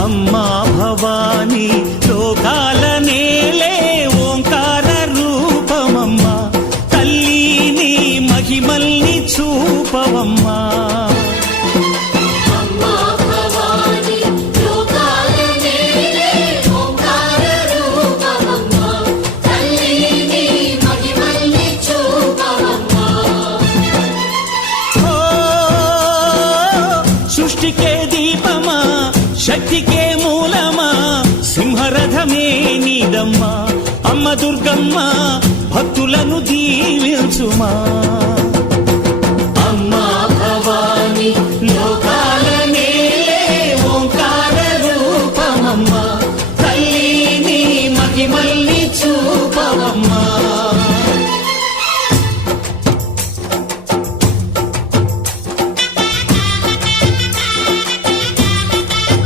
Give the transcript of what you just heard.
అమ్మా భవానీ లోకాల నేలే ఓంకార రూపమమ్మా తల్లి నీ మహిమల్ని చూపవమ్మా సృష్టికే దీపమా శక్తికే మూలమా సింహరథమే నీదమ్మా అమ్మ దుర్గమ్మ భక్తులను దీవించుమా